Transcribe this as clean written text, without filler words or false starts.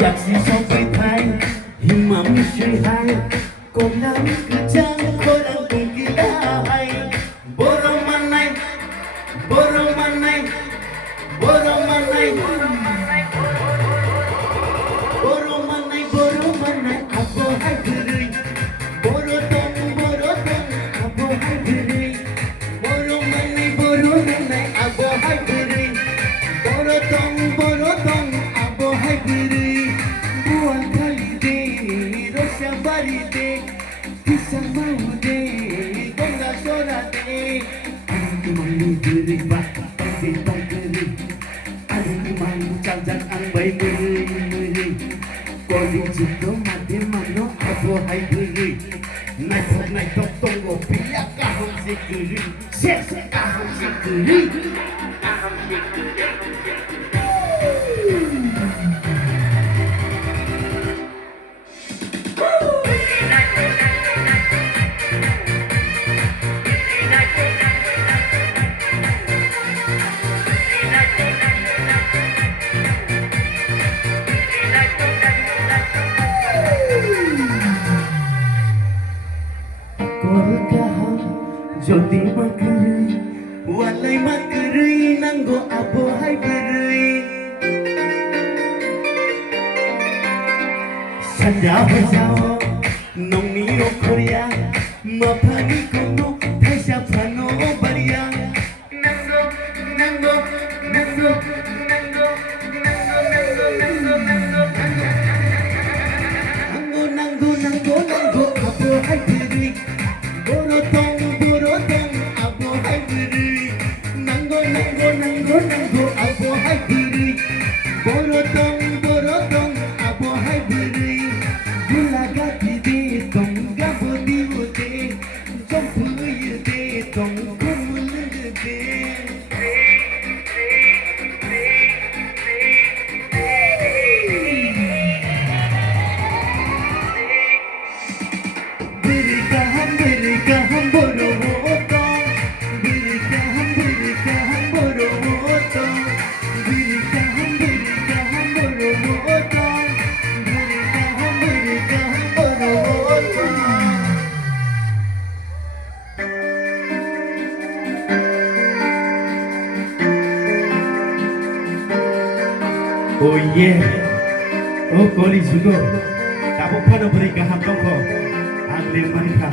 Nhạc sĩ sau bay thay hình mà mi chơi hay cùng nắm cứ trăng khôi đang cùng kia đã hay boromanai boromanai boromanai boromanai boromanai abo hai gurui borotong abo hai gurui boromanai boromanai abo hai gurui borotong abo hai gurui buang kali de rosya bari de pisang mau de gonga sora de aku malu gurui bak de tong gurui aku malu jangan ang bay gurui Calling Jito mati mano abo hai gurui Naik tok tonggo piyak kahong si gurui Ses kahong si gurui Kahong si gurui Jodi magerui walai magerui nanggo abo hai gerui sanda bajao nong ni korea mapani kono thaisa phano baria nanggo nanggo nanggo nanggo nanggo nanggo nanggo abo hai gerui borotong abo hai gurui nanggo abo hai gurui borotong abo hai gurui gulaga de tong gabo diute jompu de tong kumul de berkaham borotong berkaham borotong berkaham borotong Oh yeah, oh koli juga, kamu pernah berkaham tongko, agli manita.